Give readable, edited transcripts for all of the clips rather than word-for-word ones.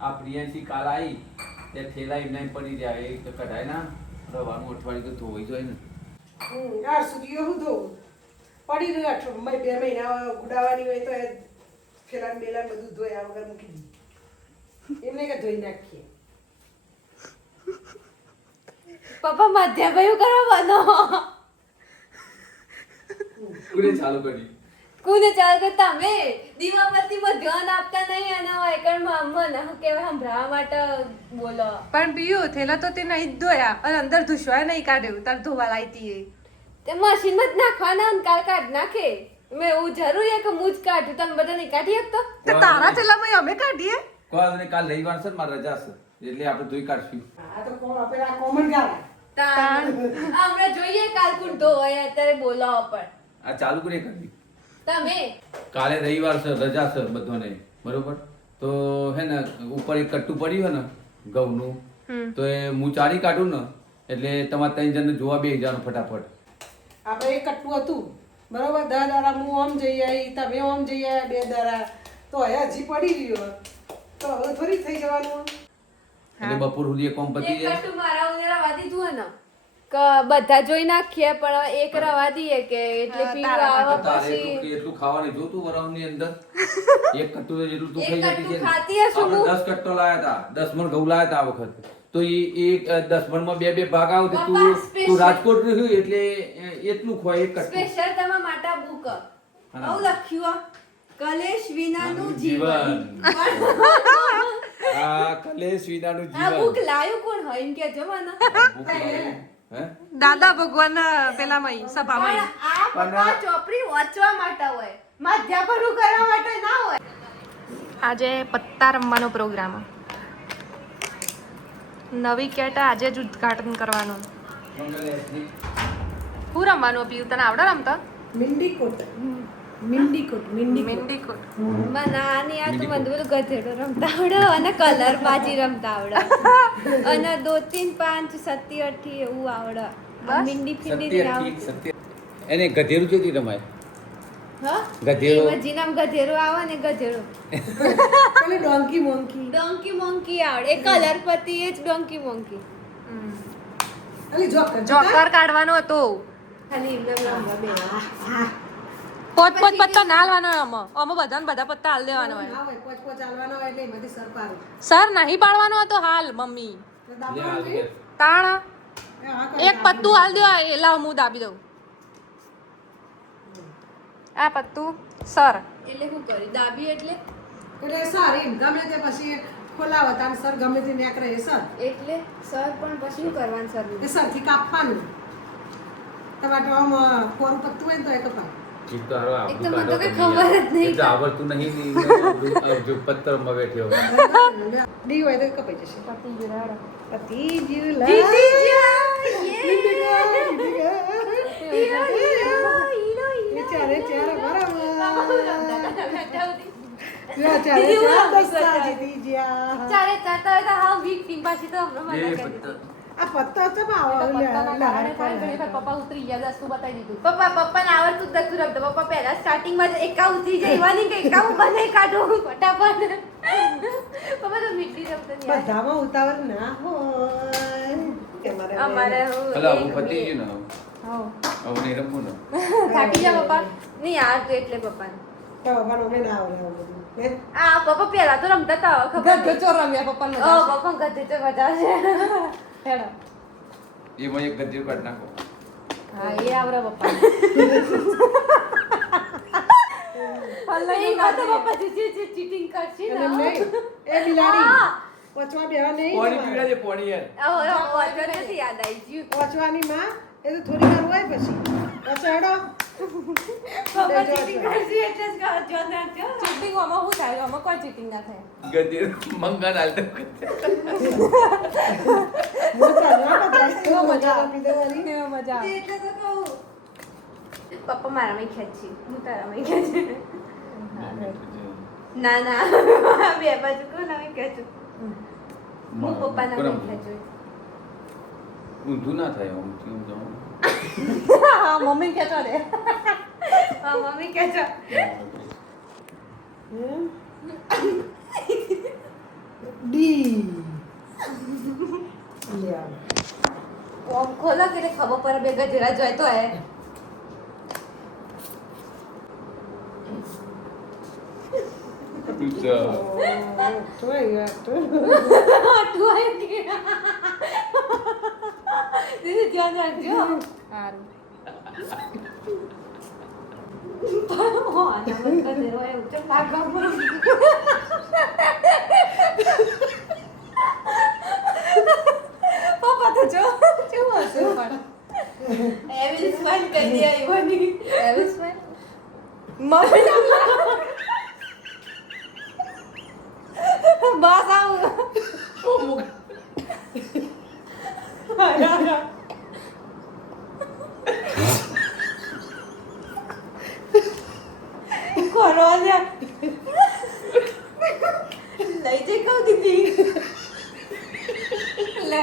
આ પ્રિયાંશી કાલ આવી તે થેલા એમને પડી જાય એ કઢાય ના રવાનું અઠવાડિયું તો ધોઈ જાય ને આ સુધી હું ધોઉં પડી રહ્યું અઠવાડિયું 2 મહિના ગુડાવાની હોય તો એ ફેલાન બેલાન બધું ધોયા વગર મૂકી દીધું એમને કે ધોઈ નાખીએ પપ્પા મધ્યાભાઈ કરવાનો પૂરે ચાલુ કરી કોને ચાલ કે તમે દીવાબત્તીમાં ધ્યાન આપતા નહીં અને વાયકણમાં મને હું કહેવાય સંભળાવવા માટે બોલો પણ પીયું થેલા તો તે નહીં જ ધોયા અને અંદર ધુસવાય નહીં કાઢ્યું તાર ધોવા લાયતી એ તે મશીનમાં જ નાખવાના અને કાલ કાઢ નાખે મેં એવું જરૂરી કે હું જ કાઢું તમે બધા નહીં કાઢી શકતો તે તારા થેલામાં અમે કાઢીએ કોઈ કાલ રવિવાર છે મારે રજા છે એટલે આપણે ધોઈ કાઢશું આ તો કોણ પેલા કોમન ગાળા હમણાં જોઈએ કાલ કોણ ધોવાય અત્યારે બોલાવો પણ આ ચાલુ કરી કરવી તમે કાલે રવિવાર છે રજા છે બધાને બરોબર તો હે ને ઉપર એક કટ્ટું પડ્યું હોય ને ઘઉંનું તો એ હું ચારી કાઢું ને એટલે તમારે 3 જણને જોવા બેસી જવાનું ફટાફટ આપણે એક કટ્ટું હતું બરોબર 10 દાડા હું આમ જઈ આવી તમે આમ જઈ આવ્યા 2 દાડા તો હજી પડી રહ્યો તો હવે થોડી થઈ જવાનું એટલે બપોર સુધી કોમ પતી એક જાય કટુ મારા ઉને રવા દીધું ને કે બધા જોઈ નાખીએ પણ એક રવા દઈએ કે એટલે પીવું આવે તારે પછી એટલું એટલું ખાવાની જોતું વરાવની અંદર એક કટ્ટું જેટલું તું એક ખાઈ જતી કટ્ટું છે ને. ખાતી હશું આપણે હું. 10 કટ્ટો લાયા હતા 10 મણ ઘઉં લાયા હતા આ વખત તો એ 10 મણમાં બે ભાગ આવે તો પપ્પા, તું special. રાજકોટ રહ્યું એટલે એટલું ખોય એક કટ્ટું સ્પેશિયલ તમારા માટે બુક હા. આવું લખ્યું આ. કલેશ વિનાનું જીવન આ કલેશ વિનાનું આ બુક જીવન લાયું કોણ હોય એમ કે જવાના ભૂખ લાગે. હે દાદા ભગવાનના પેલામાં પણ સભામાં આ પપ્પા ચોપડી વાંચવા માટે હોય માધ્યાપરું કરવા માટે ના હોય આજે પત્તા રમવાનો પ્રોગ્રામ નવી કેટા આજે જ ઉદ્ઘાટન કરવાનું હું રમવાનું પીયું તને આવડે રમતા મિંડીકોટ મેંડીકોટ મને આની આ તો મને બધું ગધેડો રમતા આવડે અને કલર બાજી રમતા આવડે અને 2 3 5 7 8 એવું આવડે આ મીંડી ફીંડી નહીં આવડે એને ગધેરું જેથી રમાય હા ગધેડો. એમાં જીનામ ગધેડો આવે ને ગધેડો પેલી ડોંકી મોંકી ડોંકી મોંકી આવડે એ કલર પતિ એ જ ડોંકી મોંકી અલી જોકર જોકર કાઢવાનો હતો ખાલી એમને રમવા બે પોત પોત પત્તા ના હાલવાનો આમાં બધાને બધા પત્તા હાલ દેવાનો હોય ના હોય પોચ પોચ ચાલવાનો હોય એટલે એમાંથી સર પાડે સર નહીં પાડવાનો હતો હાલ મમ્મી તો લે દાબવાનું હાલ નહીં? લે. તાણ એ હા કરે એક પત્તું હાલ દો એ લાવ હું દાબી દઉં આ પત્તું સર એટલે શું કરી દાબી એટલે એટલે સર એમ ગમે તે પછી ખોલાવો તાન સર ગમે તે નીકળે એ સર એટલે સર પણ પછી શું કરવાનું સર એ સરથી કાપવાનું તમારે તો આમ કોરું પત્તું હોય ને તો એ કપાય જીત તો હારો એક આપણું તો મને તો કાઢો કઈ તમે ખબર જ નહીં. યાર. એ તો આવડતું નહીં જો પત્તરમાં બેઠ્યો ડી હોય તો કપાઈ જશે પતિ જુરાડો પતિ જીવલા જીતી જા ચારે ચાર બરાબર ચારે ચારે ચાર દસ્તા જીતી ગયા ચારતા હતા હા વીક ટીમ પાછી તો હમણાં એ મને કરી પત્તા આ પત્તા તો પપ્પા ઉતરી ગયા દસતું બતાવી દીધું પપ્પાને આવડતું જ નતું રમતો પપ્પા પહેલા સ્ટાર્ટિંગમાં જ એકા ઉતરી જાય એવાની કે એકા હું બને કાઢું ફટાફટ પપ્પા તો મીઠી રમતો નહીં બધામાં ઉતાવળ ના હોય અમારે અલા હું પતી ગયું ને હા હવે નહીં રમવું ને થાકી જા પપ્પા નહીં આ તો એટલે પપ્પાને તો મને અમે ના આવડે આવું બધું હે? આ પપ્પા પહેલા તો રમતા હતા ખબર ગધો ચોર રમ્યા પપ્પાને ઓ પપ્પા ગધે તો મજા છે હેડો એમાં એક ગધેરું કાઢી નાખો હા એ આવડે પપ્પા એમાં તો પપ્પા ચીટિંગ કરશે અને ને નહીં, એ બિલાડી પચવા બેવા નહીં પોણી તમારે. પીવડાવજે, પોણી યાર નથી યાદ આવી ગયું પચવાની માં એ તો થોડી વાર હોય પછી પચાડો પપ્પા ચીટિંગ કરશે એટલે જ જો નાખ્યો ચીટિંગ આમાં શું થાય આમાં કોઈ ચીટિંગ ના થાય ગધેરું મંગન હાલતો કેવો મજા આપી દેવાની કેવો મજા આવે એટલે તો કહું પપ્પા મારામાં ખેંચી હું તારામાં ખેંચી ના ના બે બાજુ કોણ અમે ખેંચું હું પપ્પાના કોના મેં ખેંચું ઊંધું ના થાય આમ કેવું જાઉં હા મમ્મી કહેતો રે હા મમ્મી ખેંચો બોલો કે ખબર પર બે ગજરા જોય તો હે આટલું હે કે દીદી ધ્યાન રાખજો સારું પપ્પા તો જો કેવું હશે પણ એવી સ્માઈલ કરી દે ઈવાની એવી સ્માઈલ મમ્મી બસ આવું ખરો છે લઈ જઈ કહું દીદી લે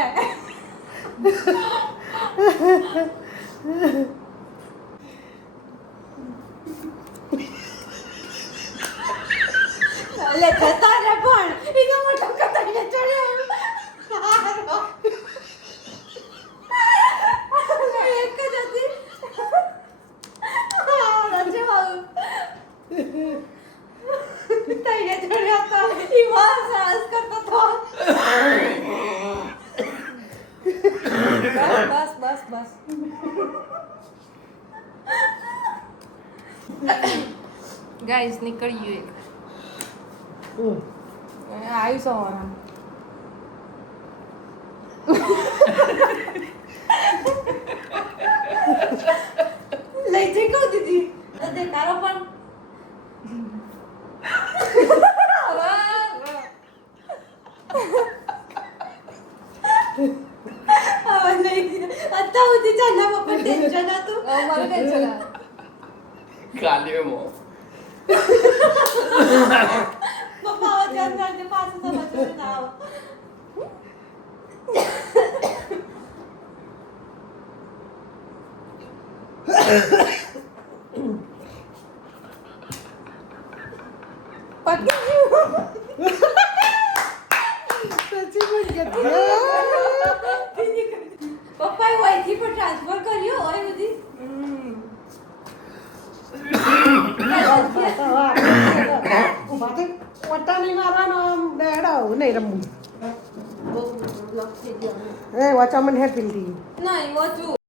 લે જતા રે પણ એનો મોટો કતાઈને ચડ્યો એક જ હતી રાજે બાબુ તઈને ચડ્યો તો ઈ વાસ સાસ કરતો તો બસ બસ બસ ગાઈસ નીકળી ગયું એક આવ્યું સવારે લઈ જઈ કહું દીદી તો તે તારો પણ હવે લઈ અત્યાર સુધી ચાલના પપ્પા ટેન્શન હતું મારું ટેન્શન કાલે મો પપ્પા હવે ધ્યાન રાખજે પાછું સમજવું ના આવો પતી ગયું પપ્પાએ ઓયથી પણ ટ્રાન્સફર કર્યો ઓય બધી વટા નહીં મારવાનો આમ બેડાવ નહીં રમવું બહુ બ્લોક થઈ ગયો એ વચા મને હેર પીલ થઈ નહીં ઓછું